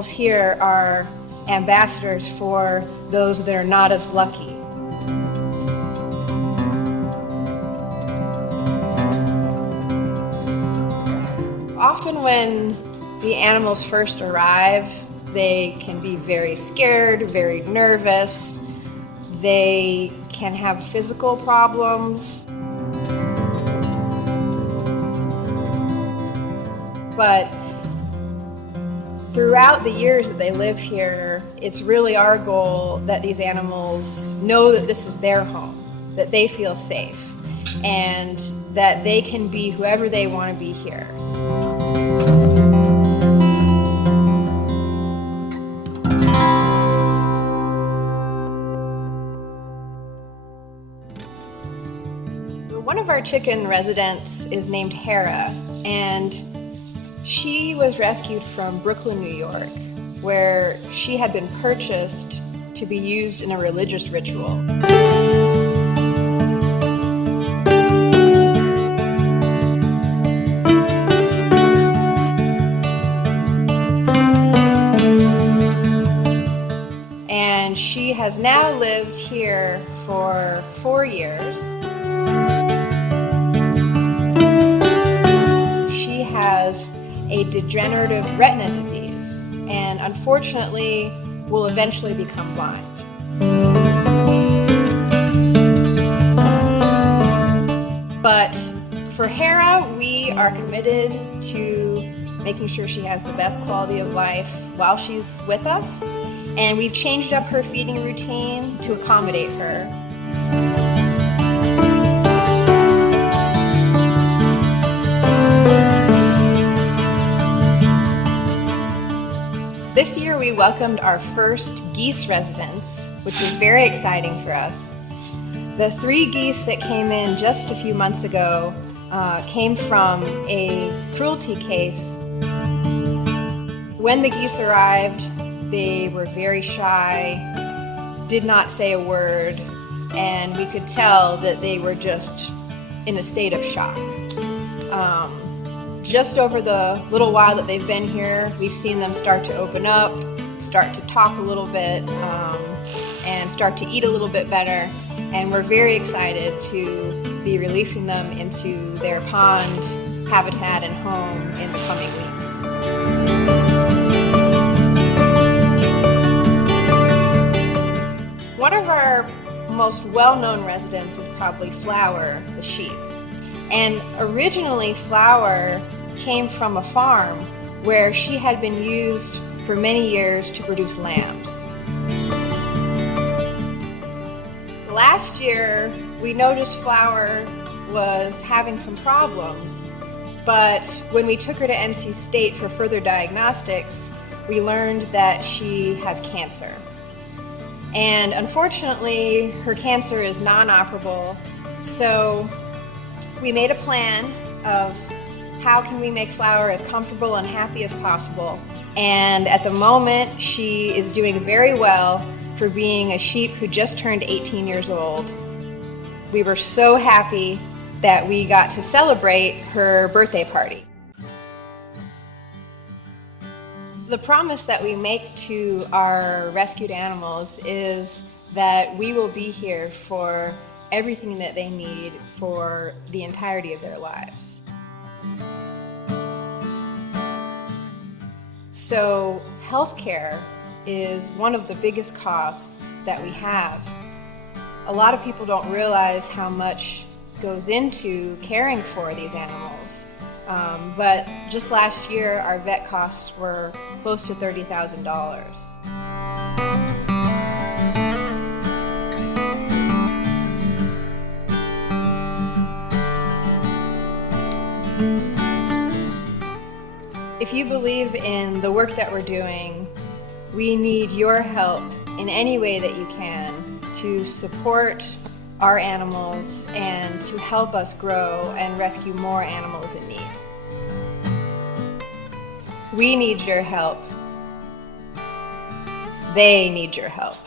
animals here are ambassadors for those that are not as lucky. Often when the animals first arrive, they can be very scared, very nervous. They can have physical problems. But throughout the years that they live here, it's really our goal that these animals know that this is their home, that they feel safe, and that they can be whoever they want to be here. One of our chicken residents is named Hera, and she was rescued from Brooklyn, New York, where she had been purchased to be used in a religious ritual. And she has now lived here for 4 years. She has a degenerative retina disease and unfortunately will eventually become blind. But for Hera, we are committed to making sure she has the best quality of life while she's with us, and we've changed up her feeding routine to accommodate her. This year we welcomed our first geese residents, which was very exciting for us. The 3 geese that came in just a few months ago came from a cruelty case. When the geese arrived, they were very shy, did not say a word, and we could tell that they were just in a state of shock. Just over the little while that they've been here, we've seen them start to open up, start to talk a little bit, and start to eat a little bit better. And we're very excited to be releasing them into their pond habitat and home in the coming weeks. One of our most well-known residents is probably Flower, the sheep. And originally Flower came from a farm where she had been used for many years to produce lambs. Last year, we noticed Flower was having some problems, but when we took her to NC State for further diagnostics, we learned that she has cancer. And unfortunately, her cancer is non-operable, so we made a plan of how can we make Flower as comfortable and happy as possible. And at the moment, she is doing very well for being a sheep who just turned 18 years old. We were so happy that we got to celebrate her birthday party. The promise that we make to our rescued animals is that we will be here for everything that they need for the entirety of their lives. So healthcare is one of the biggest costs that we have. A lot of people don't realize how much goes into caring for these animals. But just last year, our vet costs were close to $30,000. If you believe in the work that we're doing, we need your help in any way that you can to support our animals and to help us grow and rescue more animals in need. We need your help. They need your help.